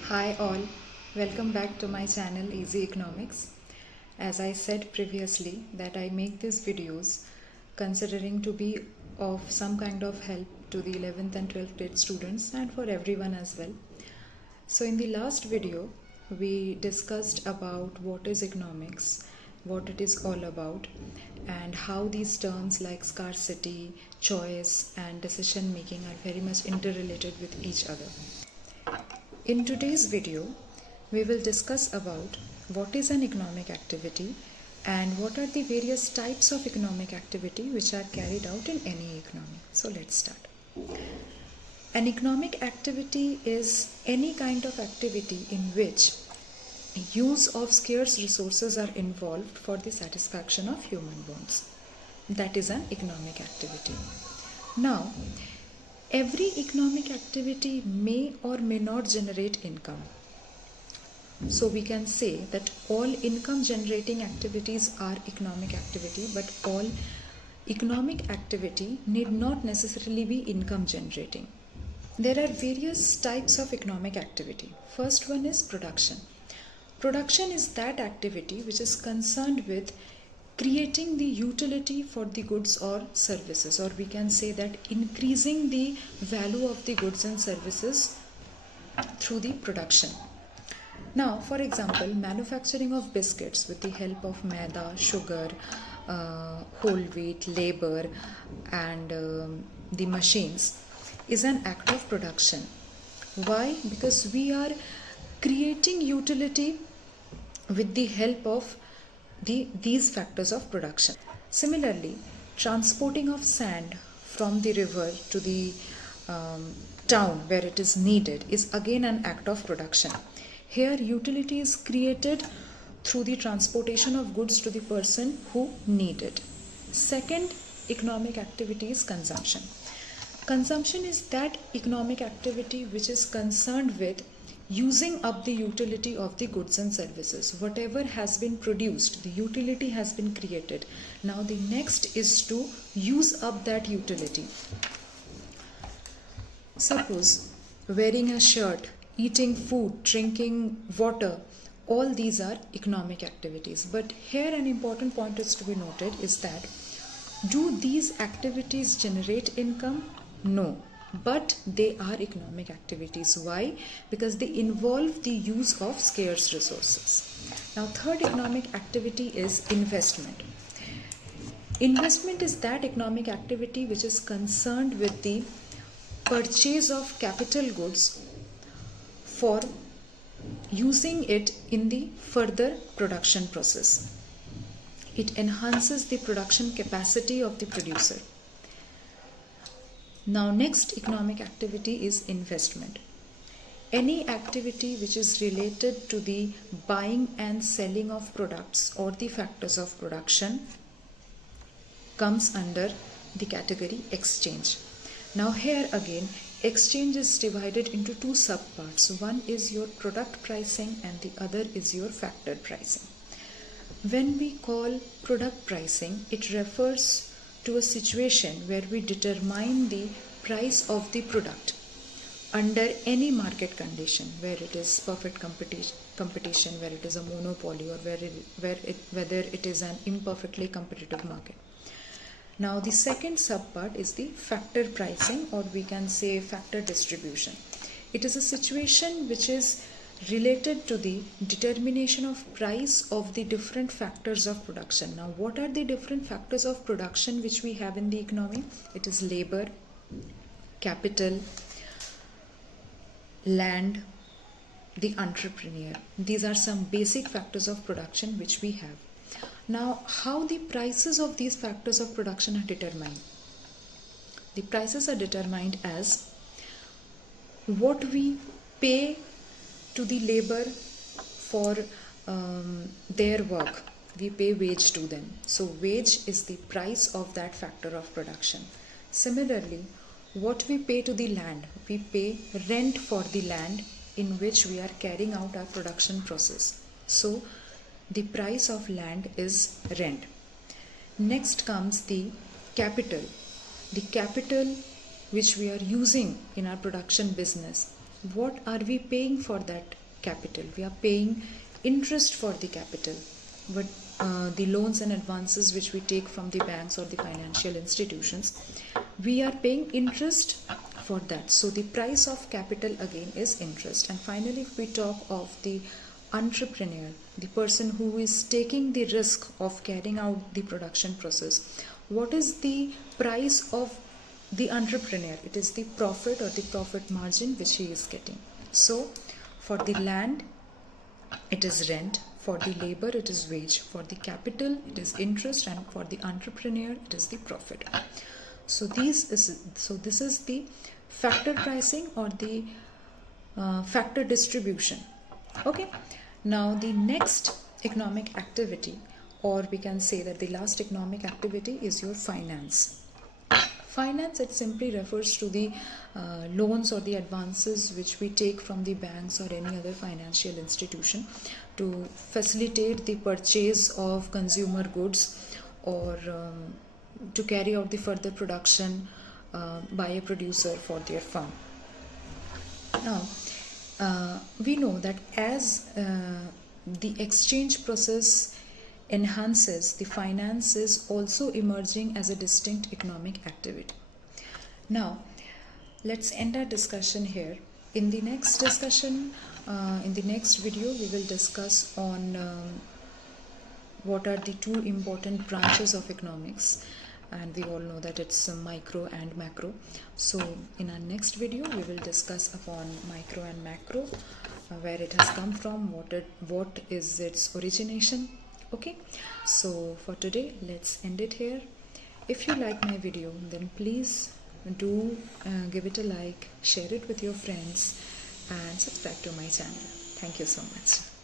Hi all, welcome back to my channel Easy Economics. As I said previously that I make these videos considering to be of some kind of help to the 11th and 12th grade students and for everyone as well. So in the last video we discussed about what is economics, what it is all about, and how these terms like scarcity, choice and decision making are very much interrelated with each other. In today's video, we will discuss about what is an economic activity and what are the various types of economic activity which are carried out in any economy. So let's start. An economic activity is any kind of activity in which use of scarce resources are involved for the satisfaction of human wants. That is an economic activity. Now, every economic activity may or may not generate income. So we can say that all income generating activities are economic activity, but all economic activity need not necessarily be income generating. There are various types of economic activity. First one is production. Production is that activity which is concerned with creating the utility for the goods or services, or we can say that increasing the value of the goods and services through the production. Now, for example, manufacturing of biscuits with the help of maida, sugar, whole wheat, labor and the machines is an act of production. Why? Because we are creating utility with the help of these factors of production. Similarly, transporting of sand from the river to the town where it is needed is again an act of production. Here utility is created through the transportation of goods to the person who need it. Second economic activity is consumption. Consumption is that economic activity which is concerned with using up the utility of the goods and services. Whatever has been produced, the utility has been created. Now the next is to use up that utility. Suppose wearing a shirt, eating food, drinking water, all these are economic activities. But here an important point is to be noted is that do these activities generate income? No. But they are economic activities. Why? Because they involve the use of scarce resources. Now, third economic activity is investment. Investment is that economic activity which is concerned with the purchase of capital goods for using it in the further production process. It enhances the production capacity of the producer. Now, next economic activity is investment. Any activity which is related to the buying and selling of products or the factors of production comes under the category exchange. Now, here again, exchange is divided into two subparts. One is your product pricing and the other is your factor pricing. When we call product pricing, it refers to a situation where we determine the price of the product under any market condition, where it is perfect competition, where it is a monopoly, or whether it is an imperfectly competitive market. Now the second subpart is the factor pricing, or we can say factor distribution. It is a situation which is related to the determination of price of the different factors of production. Now, what are the different factors of production which we have in the economy? It is labor, capital, land, the entrepreneur. These are some basic factors of production which we have. Now, how the prices of these factors of production are determined? The prices are determined as what we pay to the labor for their work. We pay wage to them. So wage is the price of that factor of production. Similarly, what we pay to the land, we pay rent for the land in which we are carrying out our production process. So the price of land is rent. Next comes the capital. The capital which we are using in our production business what are we paying for that capital? We are paying interest for the capital. But the loans and advances which we take from the banks or the financial institutions, we are paying interest for that. So the price of capital again is interest. And finally, if we talk of the entrepreneur, the person who is taking the risk of carrying out the production process, what is the price of the entrepreneur? It is the profit or the profit margin which he is getting. So for the land, it is rent. For the labor, it is wage. For the capital, it is interest. And for the entrepreneur, it is the profit. So this is the factor pricing or the factor distribution. Okay. Now the next economic activity, or we can say that the last economic activity, is your finance. Finance, it simply refers to the loans or the advances which we take from the banks or any other financial institution to facilitate the purchase of consumer goods, or to carry out the further production by a producer for their farm. Now, we know that as the exchange process enhances, the finance is also emerging as a distinct economic activity. Now, let's end our discussion here. In the next discussion, in the next video, we will discuss on what are the two important branches of economics, and we all know that it's micro and macro. So in our next video, we will discuss upon micro and macro, where it has come from, what is its origination. Okay, so for today, let's end it here. If you like my video, then please do give it a like, share it with your friends, and subscribe to my channel. Thank you so much.